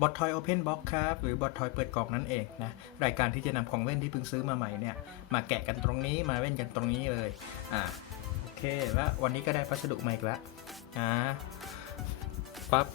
บอททอยโอเพนบ็อกครับ หรือบอททอยเปิดกล่องนั่นเองนะ รายการที่จะนำของเล่นที่เพิ่งซื้อมาใหม่เนี่ย มาแกะกันตรงนี้มาเล่นกันตรงนี้เลย อ่า โอเค แล้ววันนี้ก็ได้พัสดุมาอีกแล้วอ่าปั๊บ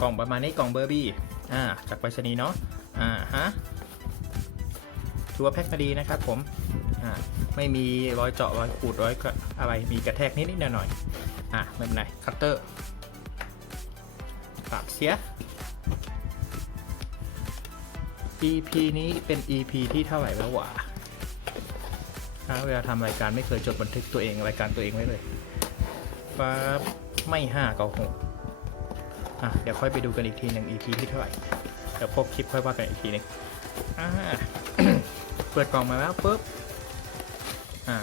กล่องประมาณนี้กล่องเบอร์บี้ อ่า จากไปรษณีย์เนาะ อ่าฮะถือว่าแพ็คมาดีนะครับผม อ่า ไม่มีรอยเจาะรอยขูดรอยอะไร มีกระแทกนิดๆหน่อยๆอะไม่เป็นไร คัตเตอร์ปาดเสีย EP นี้เป็น EP ที่เท่าไหร่แล้ววะนะเวลาทำรายการไม่เคยจดบันทึกตัวเองรายการตัวเองไว้เลยปั๊บไม่ห้าก็หกอะเดี๋ยวค่อยไปดูกันอีกทีหนึ่ง EP ที่เท่าไหร่ เดี๋ยวพบคลิปค่อยว่ากันอีกทีนึงอ่าเปิดกล่องมาแล้วปุ๊บ อ่า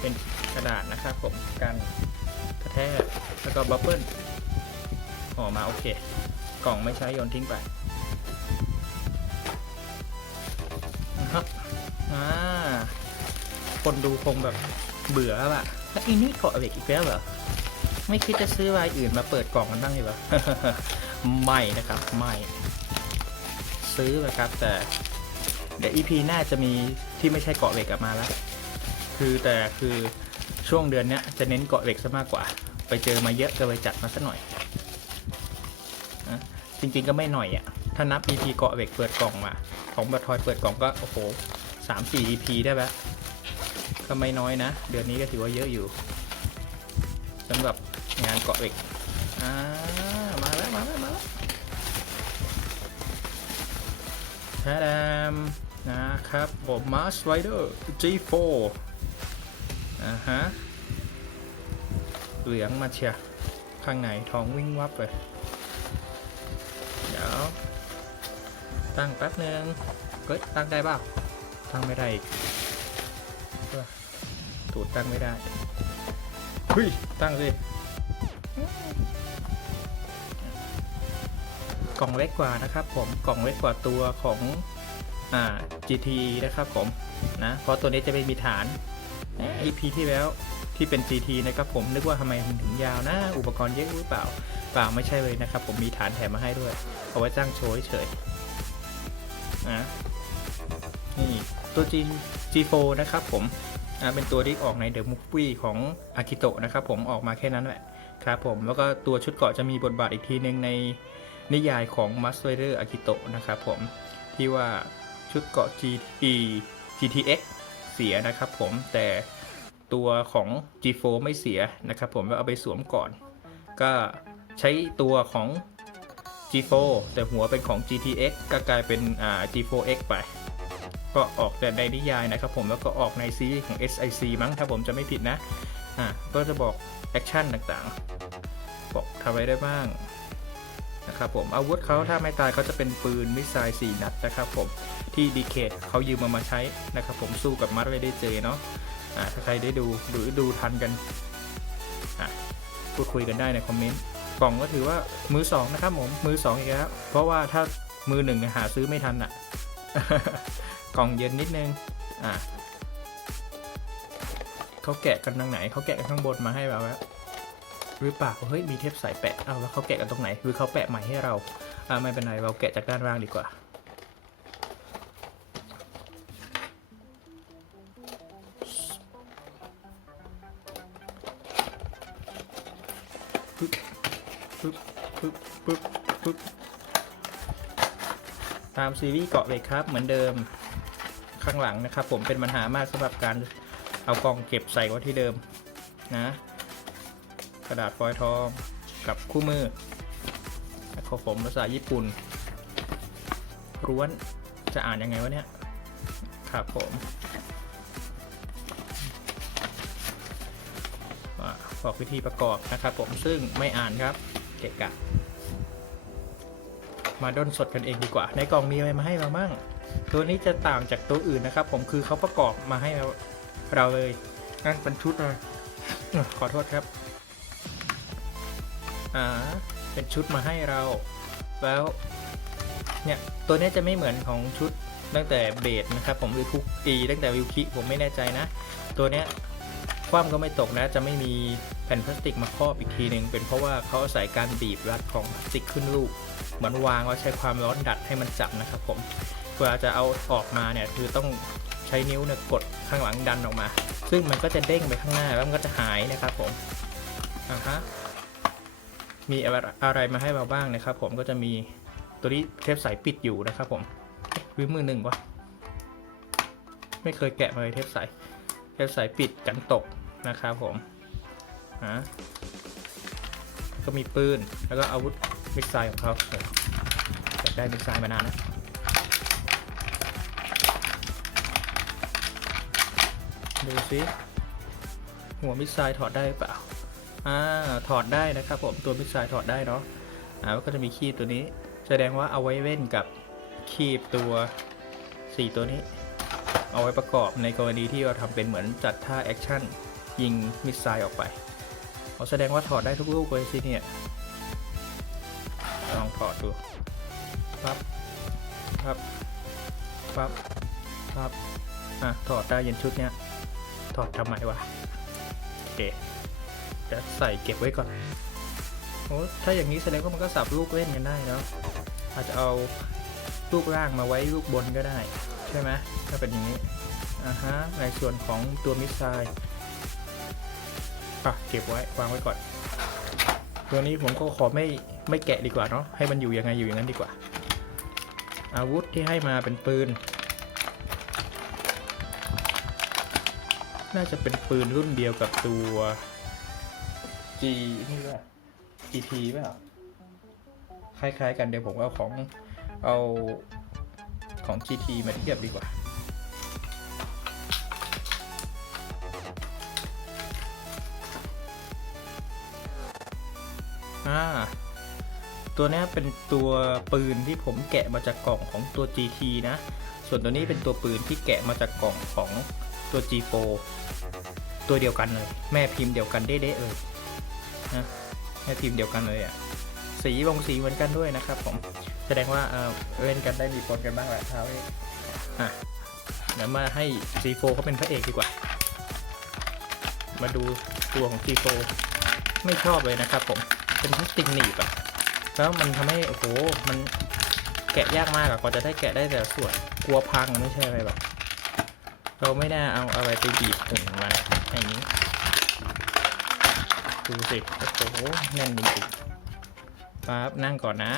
เป็นกระดาษนะครับผมกันกระแทกแล้วก็บับเบิ้ลออกมาโอเค กล่องไม่ใช้โยนทิ้งไป อ่า คนดูคงแบบเบื่อแล้วอะแล้วอีนี่เกาะเหล็กอีกแล้วเหรอ ไม่คิดจะซื้อรายอื่นมาเปิดกล่องกันบ้างเลยเหรอไม่นะครับ ไม่ ซื้อนะครับ แต่ เดี๋ยว EP หน้าจะมีที่ไม่ใช่เกาะเหล็กกลับมาแล้ว คือแต่คือช่วงเดือนเนี้ยจะเน้นเกาะเหล็กซะมากกว่า ไปเจอมาเยอะก็เลยจัดมาสักหน่อยนะจริงๆก็ไม่หน่อยอะ่ะ ถ้านับ EP เกาะเหล็กเปิดกล่องมา ของบัตทอยเปิดกล่องก็โอ้โห สามสี่ EP ได้แล้วก็ไม่น้อยนะ เดือนนี้ก็ถือว่าเยอะอยู่สำหรับงานเกาะเหล็กอ่ามาแล้ว มาแล้ว มาแล้วแทดมนะครับผม Mars Rider G4 อ่าฮะ เหลืองมาเชียข้างในทองวิ่งวับเลยเดี๋ยวตั้งแป๊บนึงเฮ้ยตั้งได้เปล่า ตั้งไม่ได้อีกเอ้อตูดตั้งไม่ได้เฮ้ยตั้งสิกล่องเล็กกว่านะครับผมกล่องเล็กกว่าตัวของอ่า GT นะครับผมนะเพราะตัวนี้จะไม่มีฐาน EP ที่แล้วที่เป็น GT นะครับผมนึกว่าทำไมมันถึงยาวนะ อุปกรณ์เยอะหรือเปล่าเปล่าไม่ใช่เลยนะครับ ผมมีฐานแถมมาให้ด้วย เอาไว้ตั้งโชว์เฉยๆนะ นี่ตัว G G4 นะครับผมเป็นตัวที่ออกใน The Movie ของอากิโตะนะครับผมออกมาแค่นั้นแหละครับผมแล้วก็ตัวชุดเกาะจะมีบทบาทอีกทีหนึ่งในนิยายของ Master Rider Akito นะครับผมที่ว่าชุดเกาะ GT GTX เสียนะครับผมแต่ตัวของ G4 ไม่เสียนะครับผมแล้วเอาไปสวมก่อน ก็ใช้ตัวของ G4 แต่หัวเป็นของ GTX ก็กลายเป็น G4X ไป ก็ออกแต่ในนิยายนะครับผมแล้วก็ออกในซีรีส์ของ SIC มั้งถ้าผมจะไม่ผิดนะอ่าก็จะบอกแอคชั่นต่างๆ บอกทำอะไรได้บ้างนะครับผมอาวุธเขาถ้าไม่ตายเขาจะเป็นปืนมิสไซล์4นัดนะครับผมที่ดีเคทเขายืมมามาใช้นะครับผมสู้กับมัดไว้ได้เจเนาะอ่าถ้าใครได้ดูหรือดูทันกันอะพูดคุยกันได้ในคอมเมนต์กล่องก็ถือว่ามือสองนะครับผมมือสองอีกแล้วเพราะว่าถ้ามือหนึ่งหาซื้อไม่ทันอะ กล่องเย็นนิดนึง อะเขาแกะกันทางไหนเขาแกะกันข้างบนมาให้เราแล้วหรือเปล่าเฮ้ยมีเทปใส่แปะเอาแล้วเขาแกะกันตรงไหน หรือเขาแปะใหม่ให้เราอ่าไม่เป็นไรเราแกะจากด้านล่างดีกว่า ปึ๊บปึ๊บปึ๊บปึ๊บปึ๊บตามซีรีส์เกาะเล็กครับเหมือนเดิม ข้างหลังนะครับ ผมเป็นปัญหามากสำหรับการเอากล่องเก็บใส่ไว้ที่เดิมนะ กระดาษฟอยล์ทองกับคู่มือของผมภาษาญี่ปุ่นร้วนจะอ่านยังไงวะเนี่ยครับผมบอกวิธีประกอบนะครับผมซึ่งไม่อ่านครับเกะกะ มาด้นสดกันเองดีกว่า ในกล่องมีอะไรมาให้เรามั่ง ตัวนี้จะต่างจากตัวอื่นนะครับ ผมคือเขาประกอบมาให้เราเราเลยงั้นเป็นชุดเลยเอ่อขอโทษครับอ่าเป็นชุดมาให้เรา แล้วเนี่ยตัวนี้จะไม่เหมือนของชุดตั้งแต่เบสนะครับผมคือคุกอีตั้งแต่วิวคิผมไม่แน่ใจนะ ตัวเนี้ยคว่ำก็ไม่ตกนะ จะไม่มีแผ่นพลาสติกมาครอบอีกทีหนึ่งเป็นเพราะว่าเขาอาศัยการบีบรัดของพลาสติกขึ้นลูกเหมือนวางไว้ใช้ความร้อนดัดให้มันจับนะครับผม เวลาจะเอาออกมาเนี่ยคือต้องใช้นิ้วเนี่ยกดข้างหลังดันออกมา ซึ่งมันก็จะเด้งไปข้างหน้าแล้วมันก็จะหายนะครับผมอ่าฮะมีอะไรมาให้เราบ้างนะครับ ผมก็จะมีตัวนี้เทปใสปิดอยู่นะครับ ผมวิมือหนึ่งวะไม่เคยแกะมาเลยเทปใสเทปใสปิดกันตกนะครับผมอะก็มีปืนแล้วก็อาวุธมิกไซล์ของเขาเอยากได้มิกไซล์มานานแล้ว ดูสิหัวมิสไซล์ถอดได้หรือเปล่าอ่าถอดได้นะครับผมตัวมิสไซล์ถอดได้เนาะอ่าก็จะมีคีบตัวนี้ แสดงว่าเอาไว้เล่นกับคีบตัว 4 ตัวนี้ เอาไว้ประกอบในกรณีที่เราทำเป็นเหมือนจัดท่าแอคชั่นยิงมิสไซล์ออกไปอ๋อแสดงว่าถอดได้ทุกลูกเลยสิเนี่ยลองถอดดูปั๊บปั๊บปั๊บปั๊บอะถอดได้ยันชุดเนี้ย ถอดทำไมวะโอเคจะใส่เก็บไว้ก่อนโอ้ถ้าอย่างนี้แสดงว่ามันก็สับลูกเล่นกันได้เนาะอาจจะเอาลูกล่างมาไว้ลูกบนก็ได้ ใช่ไหมถ้าเป็นอย่างนี้อ่าฮะในส่วนของตัวมิสไซล์อะเก็บไว้วางไว้ก่อน ตัวนี้ผมก็ขอไม่ไม่แกะดีกว่าเนาะให้มันอยู่ยังไงอยู่อย่างนั้นดีกว่า อาวุธที่ให้มาเป็นปืน น่าจะเป็นปืนรุ่นเดียวกับตัว G นี่ว่า GT ปล่าคล้ายๆ กันเดี๋ยวผมเอาของเอาของ GT มาเทียบดีกว่า อ่า ตัวนี้เป็นตัวปืนที่ผมแกะมาจากกล่องของตัว GT นะ ส่วนตัวนี้เป็นตัวปืนที่แกะมาจากกล่องของตัว G4 ตัวเดียวกันเลย แม่พิมพ์เดียวกันเด๊ะๆเลยนะแม่พิมพ์เดียวกันเลยอะ่ะสีวงสีเหมือนกันด้วยนะครับผมแสดงว่าเออเล่นกันได้มีปนกันบ้างแหละเท้าเองอะเดี๋ยวมาให้ G4 เขาเป็นพระเอกดีกว่า มาดูตัวของ G4 ไม่ชอบเลยนะครับผมเป็นพลาสติกหนีบอะแล้วมันทำให้โอ้โหมันแกะยากมากอะกว่าจะได้แกะได้แต่ส่วนกลัวพังไม่ใช่อะไรหรอก เราไม่น่าเอาอะไรไปบีบถึงมันอย่างนี้ดูสิโอ้โหแน่นจริงๆปั๊บนั่งก่อนนะ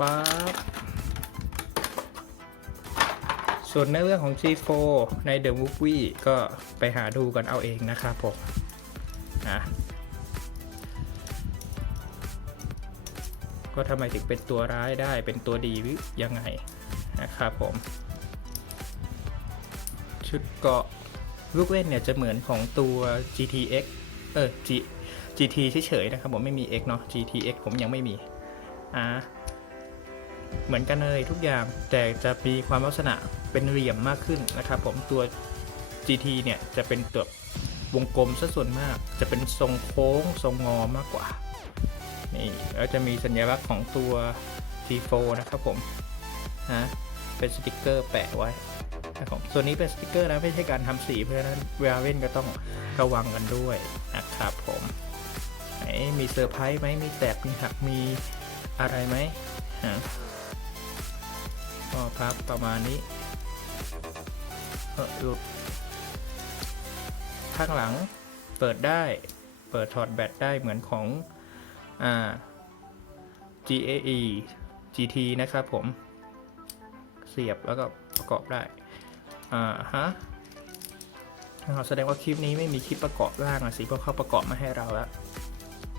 ปั๊บส่วนในเรื่องของ G4 ใน The Movie ก็ไปหาดูกันเอาเองนะครับผมนะ ก็ทำไมถึงเป็นตัวร้ายได้เป็นตัวดีหรือยังไงนะครับผม ชุดเกาะลูกเล่นเนี่ยจะเหมือนของตัว GTX เออ G GT เฉยๆนะครับผมไม่มี X เนาะ GTX ผมยังไม่มีอ่าเหมือนกันเลยทุกอย่างแต่จะมีความลักษณะเป็นเหลี่ยมมากขึ้นนะครับผมตัว GT เนี่ยจะเป็นตัววงกลมซะส่วนมาก จะเป็นทรงโค้งทรงงอมากกว่า นี่แล้วจะมีสัญลักษณ์ของตัว T4 นะครับผมนะเป็นสติกเกอร์แปะไว้นะครับผมส่วนนี้เป็นสติกเกอร์นะไม่ใช่การทำสีเพราะฉะนั้นเวลาเล่นก็ต้องระวังกันด้วยนะครับผมไหนมีเซอร์ไพรส์ไหมมีแตกมีหักมีอะไรไหมฮะก็พับประมาณนี้เออหลุดข้างหลังเปิดได้เปิดถอดแบตได้เหมือนของ GAE GT นะครับผม เสียบแล้วก็ประกอบได้ อ่าฮะแสดงว่าคลิปนี้ไม่มีคลิปประกอบร่างอะสิเพราะเขาประกอบมาให้เราแล้ว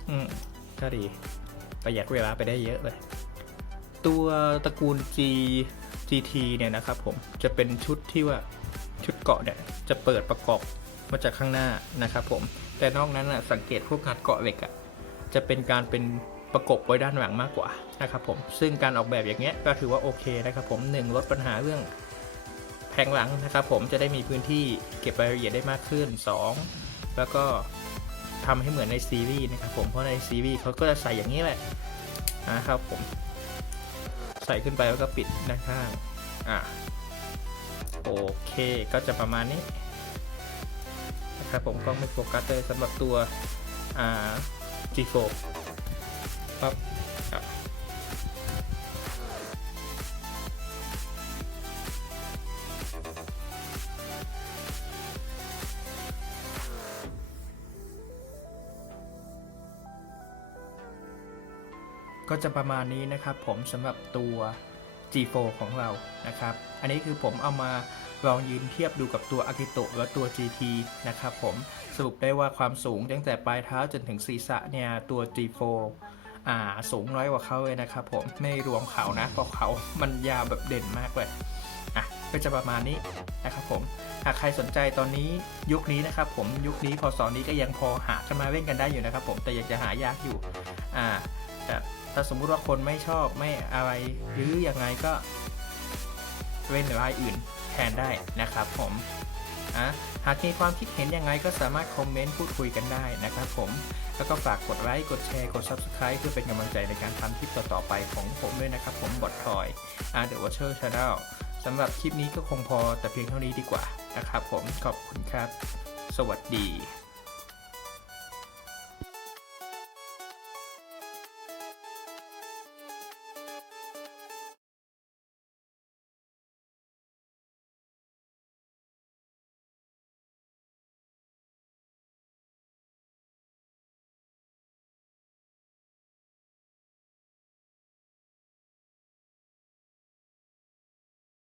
อืมก็ดี ประหยัดเวลาไปได้เยอะเลย ตัวตระกูล G GT เนี่ยนะครับผม จะเป็นชุดที่ว่าชุดเกาะเนี่ยจะเปิดประกอบมาจากข้างหน้านะครับผม แต่นอกนั้นอะสังเกตพวกงานเกาะเหล็กอะ จะเป็นการเป็นประกบไว้ด้านหลังมากกว่านะครับผมซึ่งการออกแบบอย่างเงี้ยก็ถือว่าโอเคนะครับผมหนึ่งลดปัญหาเรื่องแผงหลังนะครับผมจะได้มีพื้นที่เก็บรายละเอียดได้มากขึ้น 2 แล้วก็ทำให้เหมือนในซีรีส์นะครับผมเพราะในซีรีส์เขาก็จะใส่อย่างนี้แหละนะครับผมใส่ขึ้นไปแล้วก็ปิดด้านข้างอะโอเคก็จะประมาณนี้นะครับผมกล้องไม่โฟกัสเลยสำหรับตัวอ่า G4 ปั๊บครับก็จะประมาณนี้นะครับผมสำหรับตัว G4 ของเรานะครับ อันนี้คือผมเอามา ลองยืนเทียบดูกับตัว Akito และตัว GT นะครับผมสรุปได้ว่าความสูงตั้งแต่ปลายเท้าจนถึงศีรษะเนี่ยตัว G4 อ่าสูงน้อยกว่าเขาเลยนะครับผมไม่รวมเขานะเพราะเขามันยาวแบบเด่นมากเลยอะก็จะประมาณนี้นะครับผมหากใครสนใจตอนนี้ยุคนี้นะครับผมยุคนี้พศนี้ก็ยังพอหากันมาเล่นกันได้อยู่นะครับผมแต่ยังจะหายากอยู่อ่าแต่ถ้าสมมุติว่าคนไม่ชอบไม่อะไรหรือยังไงก็เล่นรายอื่น แทนได้นะครับผมอะหากมีความคิดเห็นยังไงก็สามารถคอมเมนต์พูดคุยกันได้นะครับผม แล้วก็ฝากกดไลค์ กดแชร์ กด Subscribe เพื่อเป็นกำลังใจในการทำคลิปต่อ ๆ ไปของผมด้วยนะครับผมบอททอยอาร์เดอะวอเชอร์ชาแนลสำหรับคลิปนี้ก็คงพอแต่เพียงเท่านี้ดีกว่านะครับผมขอบคุณครับ สวัสดี